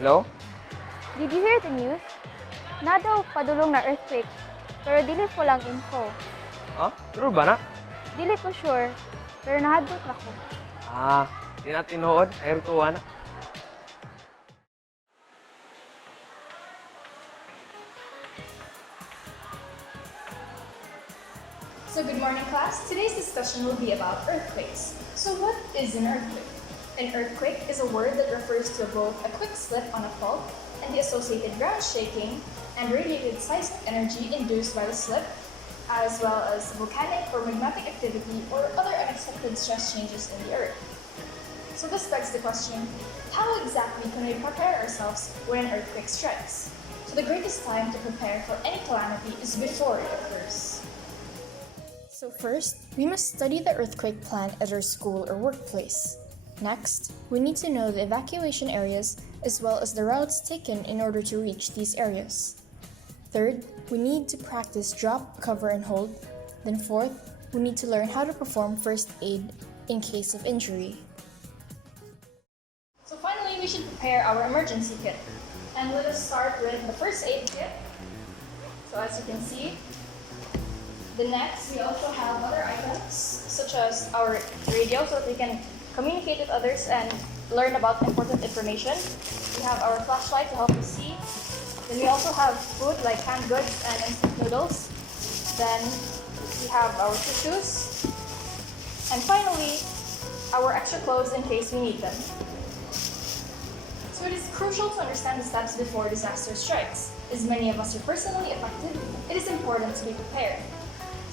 Hello? Did you hear the news? Na daw padulong na earthquake, pero dili ko lang info. True ba na? Dili ko sure, pero nahadlok na ko. Di na tinuod. Ayun tuwa na. So good morning, class. Today's discussion will be about earthquakes. So what is an earthquake? An earthquake is a word that refers to both a quick slip on a fault and the associated ground shaking and radiated seismic energy induced by the slip, as well as volcanic or magmatic activity or other unexpected stress changes in the earth. So this begs the question, how exactly can we prepare ourselves when an earthquake strikes? So the greatest time to prepare for any calamity is before it occurs. So first, we must study the earthquake plan at our school or workplace. Next, we need to know the evacuation areas as well as the routes taken in order to reach these areas. Third, we need to practice drop, cover, and hold. Then fourth, we need to learn how to perform first aid in case of injury. So finally, we should prepare our emergency kit. And let us start with the first aid kit. So as you can see, the next, we also have other items such as our radio so that we can communicate with others and learn about important information. We have our flashlight to help us see. Then we also have food like canned goods and instant noodles. Then we have our tissues. And finally, our extra clothes in case we need them. So it is crucial to understand the steps before disaster strikes. As many of us are personally affected, it is important to be prepared.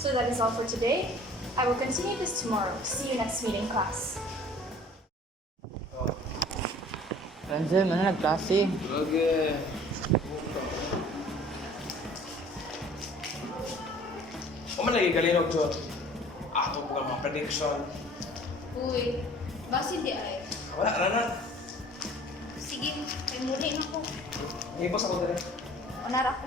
So that is all for today. I will continue this tomorrow. See you next meeting, class. Renzel, mana nagklase? Okay. Man lagi kalinog, Jod. Ato po mga prediction. Uy, basi di ay. Wala, na. Sige, may muli na ko. Ipos ako dali. Onar ako.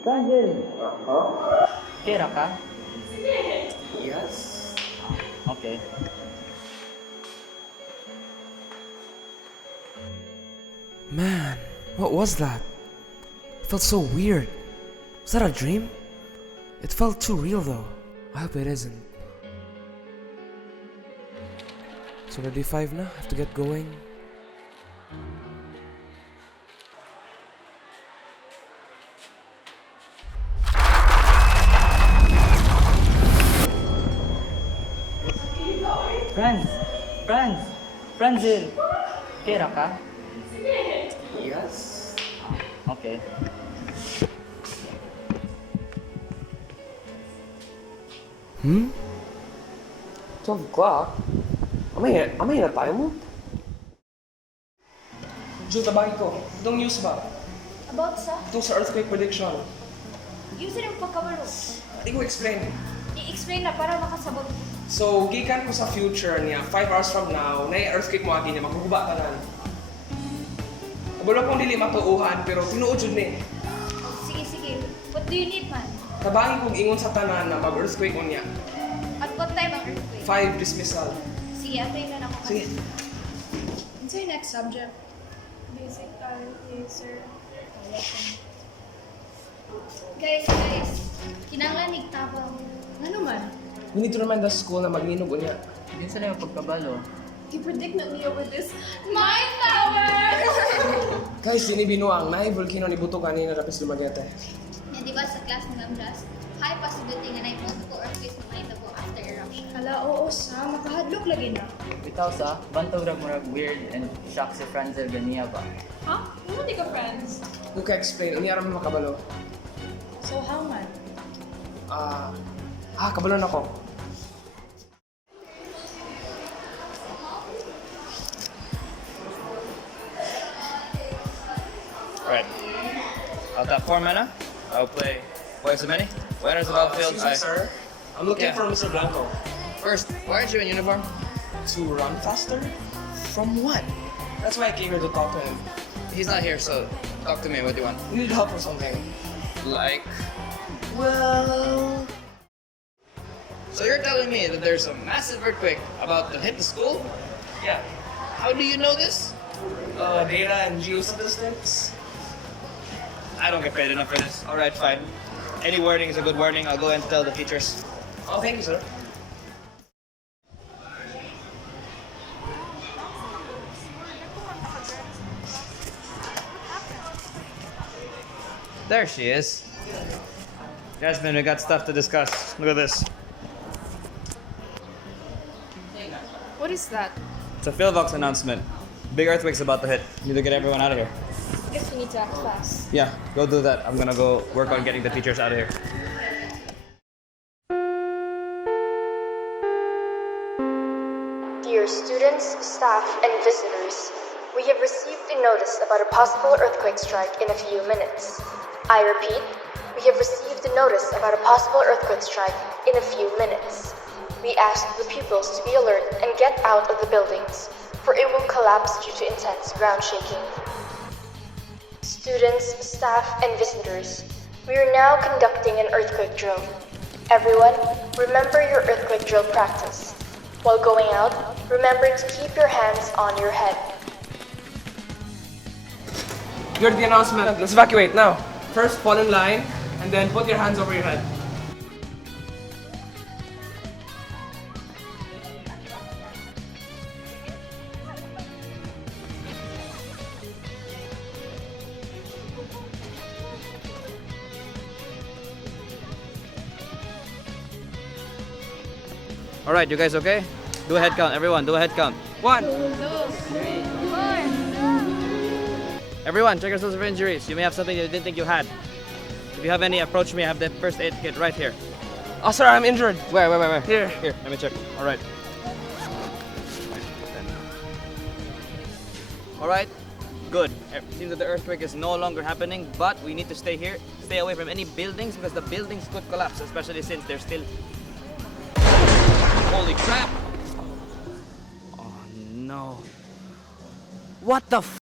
Renzel! Kira ka? Yes. Okay. Man, what was that? It felt so weird. Was that a dream? It felt too real though. I hope it isn't. It's already 5 now, I have to get going. Renzel! Kira ka? Yes. Okay. Hmm? 12 o'clock? Amay na tayo mo? Jod, tabagi ko. Itong news ba? About sa? Itong sa earthquake prediction. Yun sa yung pagkabalo. Hindi ko explain. I-explain na para makasabot. So, gikan ko sa future niya, 5 hours from now, na earthquake mo agi niya, maghuhuba ka na. Kabalo kong dili matuuhan, pero tinuod jud ni. Oh, sige, sige. What do you need, man? Tabangi kong ingon sa tanan na mag-earthquake mo niya. At what time ang earthquake? 5 dismissal. Sige, atay na ako. Sige. What's your next subject? Basic sir. Guys. Kinanglan tabang. Ano man? We need to remind the school na magninog niya. Hindi sila yung pagkabalo. You predict na niya with this mind power! Guys, yun binuang na volcano ni Buto kanina rapis Dumaguete. Yan, di ba sa class ng Gamjas, high possibility nga na multiple earthquakes na mahitabo after eruption. Hala, oo sa, makahadlok lagi na. Bitaw sa, bantog ra murag weird and shock si Renzel ganiya ba? Ha? Ano di ka friends? Luka explain, iniaram mo makabalo. So how man? Kabalo na ko. Right. I've got 4 mana. I'll play twice as many. Winners of the battlefield. Excuse me, sir. I'm looking Yeah. for Mr. Blanco. First, why aren't you in uniform? To run faster? From what? That's why I came here to talk to him. He's not here, so talk to me. What do you want? You need help or something. Like, well... So you're telling me that there's a massive earthquake about to hit the school? Yeah. How do you know this? Data and geostatistics. I don't get paid enough for this. Alright, fine. Any warning is a good warning. I'll go and tell the teachers. Oh, thank you, sir. There she is. Jasmine, we got stuff to discuss. Look at this. What is that? It's a Philvox announcement. Big earthquake's about to hit. Need to get everyone out of here. I guess we need to act fast. Yeah, go do that. I'm gonna go work on getting the teachers out of here. Dear students, staff, and visitors, we have received a notice about a possible earthquake strike in a few minutes. I repeat, we have received a notice about a possible earthquake strike in a few minutes. We ask the pupils to be alert and get out of the buildings, for it will collapse due to intense ground shaking. Students, staff, and visitors, we are now conducting an earthquake drill. Everyone, remember your earthquake drill practice. While going out, remember to keep your hands on your head. You heard the announcement. Let's evacuate now. First, fall in line, and then put your hands over your head. Alright, you guys okay? Do a head count, everyone. Do a head count. 1. Everyone, check yourselves for injuries. You may have something you didn't think you had. If you have any, approach me. I have the first aid kit right here. Oh, sir, I'm injured. Where? Here. Here, let me check. Alright. Alright, good. It seems that the earthquake is no longer happening, but we need to stay here. Stay away from any buildings because the buildings could collapse, especially since they're still... Holy crap! Oh no. What the f...